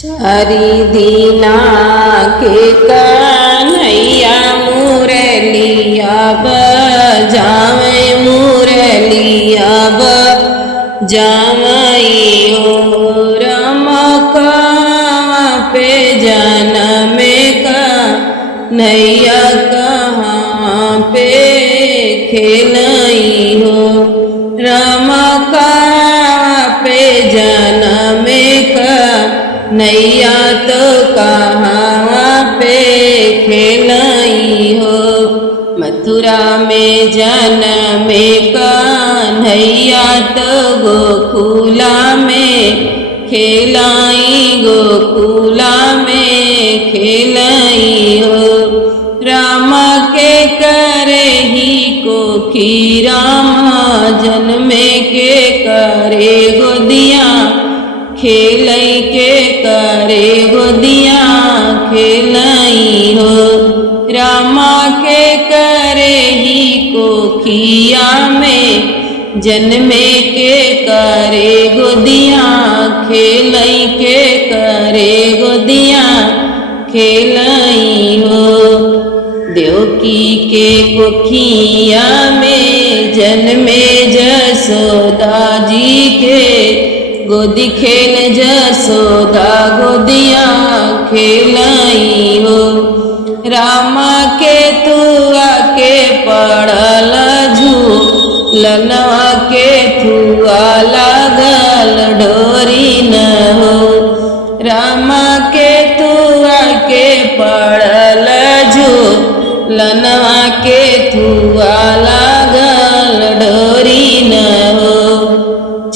चारी दीना के कन्हैया मुरलिया बजावे मुरलिया बजावई हो रमकवा पे जनम कन्हैया कहाँ पे खेलई हो रमकवा पे जनम नैया तो कहाँ पे खेलई हो मथुरा में जन्म कन्हैया तो गोकुला में खेलाई गोकुला में खेलई हो राम के करे ही को की राम जन्म के करे गोदिया खेलई के करे गोदिया खेलई हो रामा के करे ही कोखिया में जन्मे के करे गोदिया खेलई के करे गोदिया खेलई हो देवकी के कोखिया में जन्मे जसोदा जी के गोदी खेल जसोदा गोदिया खेलई हो रामा के तुआ के पड़ल झूलनवा के थुआ लागल डोरी न हो रामा के तुआ के पड़ल झूलनवा के थुआ लागल डोरी न हो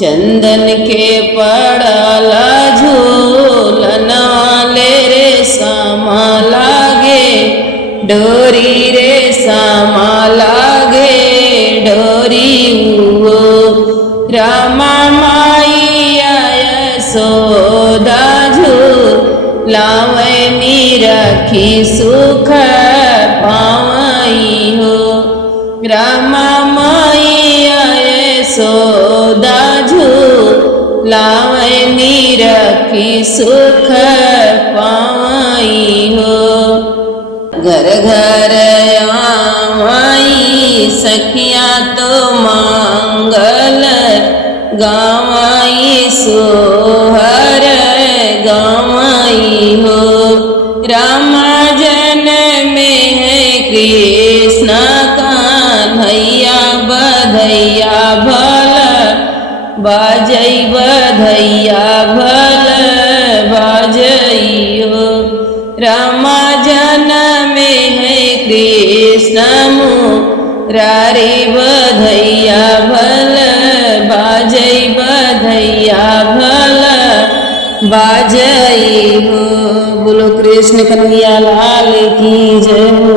चंदन के पड़ला झूलना ले रे सामा लागे डोरी रे सामा लागे डोरी हुओ रामा माई यशोदा झूलावे रखी सुख पावई हो रामा माई यशोदा लावनी रखी सुख पावई हो घर घर आई सखिया तो मांगल गावई सोहर गावई हो राम जन्म में है कृष्ण कन्हैया बधैया भल बाजई बधैया भल बाजइयो रामा जन्म में है कृष्ण मुरारी बधैया भल बाजई बधैया भल बाजई हो। बोलो कृष्ण कन्हैया लाल की जय हो।